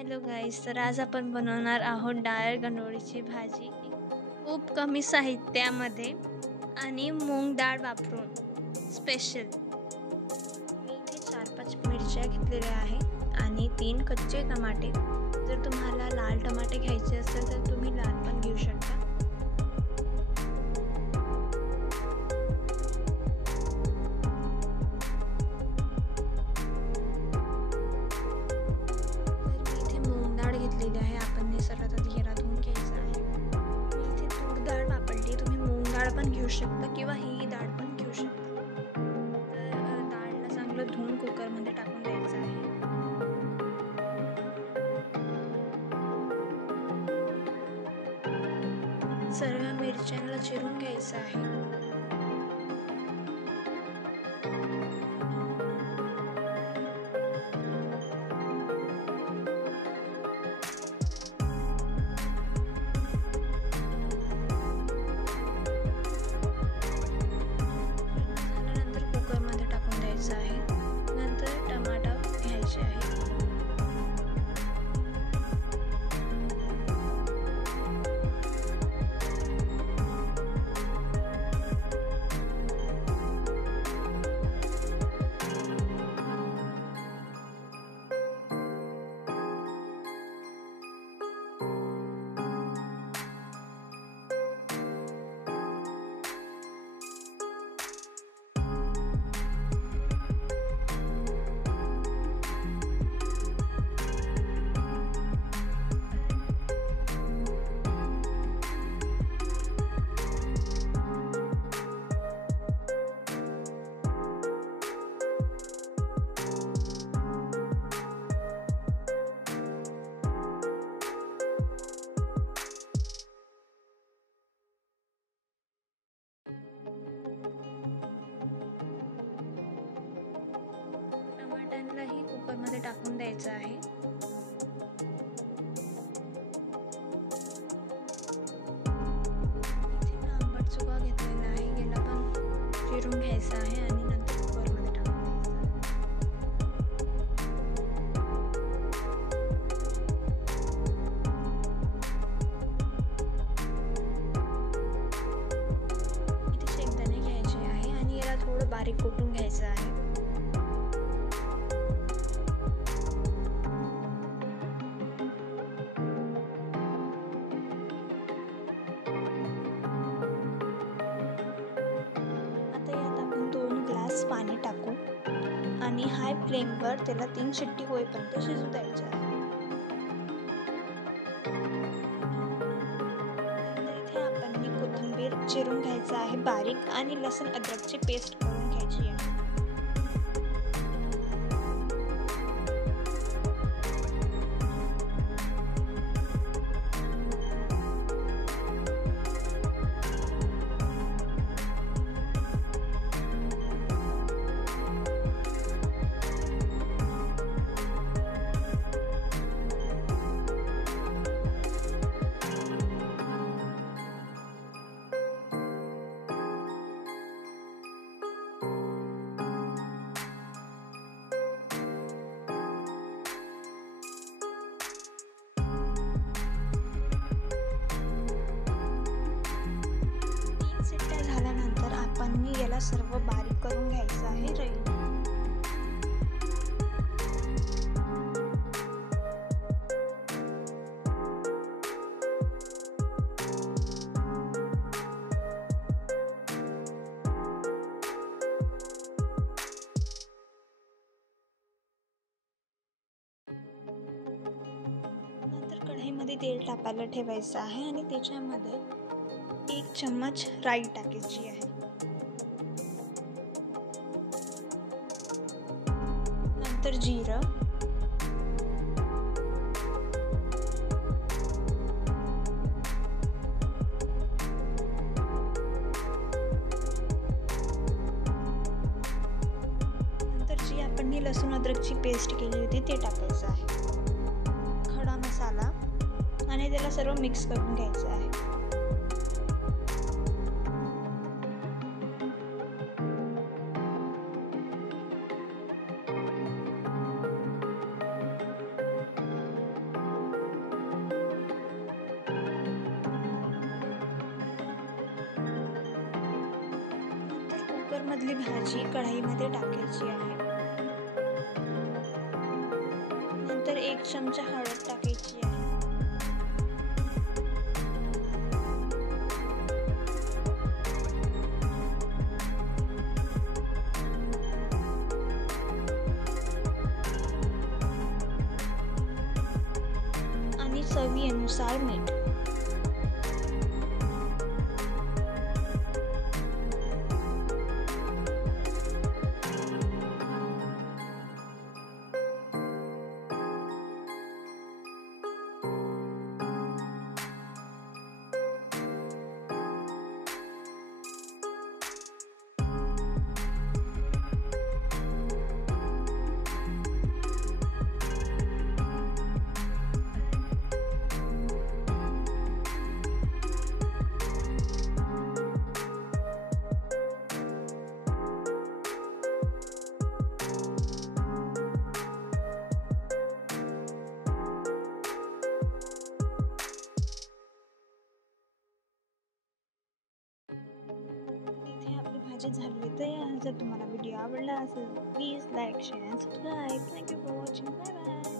Hello गाईस, तर आज आपण बनवणार आहोत डाळ गंडोळीची भाजी खूप कमी साहित्यामध्ये आणि मूग डाळ वापरून स्पेशल. मी इथे 4-5 मिरच्या घेतलेल्या आहे आणि 3 कच्चे टमाटे. जर तुम्हाला लाल टमाटे घ्यायचे असेल तर तुम्ही लाल पण घेऊ शकता. घेतलेली आहे. आपण हे सर्वात आधी याला धुवून घ्यायचं आहे. मी इथे तूर डाळ वापरली, तुम्ही मूग डाळ पण घेऊ शकता किंवा ही डाळ पण घेऊ शकता. तर डाळला चांगलं धुवून कुकरमध्ये टाकून द्यायचं आहे. सर्व मिरच्यांना चिरून घ्यायचं आहे. आहे नंतर टमाटा घ्यायचे आहे. टमाट्यांनाही कुकरमध्ये टाकून द्यायचं आहे. इथे मी आंबट चुका घेतलेला आहे, याला पण चिरून घ्यायचं आहे आणि नंतर कुकरमध्ये टाकून द्यायचं. इथे शेंगदाणे घ्यायचे आहे आणि याला थोडं बारीक कुटून घ्यायचं आहे. पाणी टाकू आणि हाय फ्लेमवर त्याला 3 शिट्टी होईपर्यंत शिजू द्यायचे आहे. इथे आपण कोथिंबीर चिरून घ्यायचं आहे बारीक आणि लसूण अद्रकची पेस्ट करून घ्यायची आहे. झाल्यानंतर आपण याला सर्व बारीक करून घ्यायचं आहे. नंतर कढईमध्ये तेल तापायला ठेवायचं आहे आणि त्याच्यामध्ये 1 चम्मच राई टाकायची आहे. नंतर जिरं, नंतर जी आपण ही लसूण अद्रकची पेस्ट केली होती ते टाकायचं आहे. खडा मसाला आणि त्याला सर्व मिक्स करून घ्यायचं आहे. कुकरमधली भाजी कढईमध्ये टाकायची आहे. नंतर 1 चमचा हळद टाकायची आहे. आणि चवीनुसार मीठ. भाजी झाली तयार. जर तुम्हाला व्हिडिओ आवडला असेल प्लीज लाईक, शेअर आणि subscribe. Thank you for watching. Bye bye.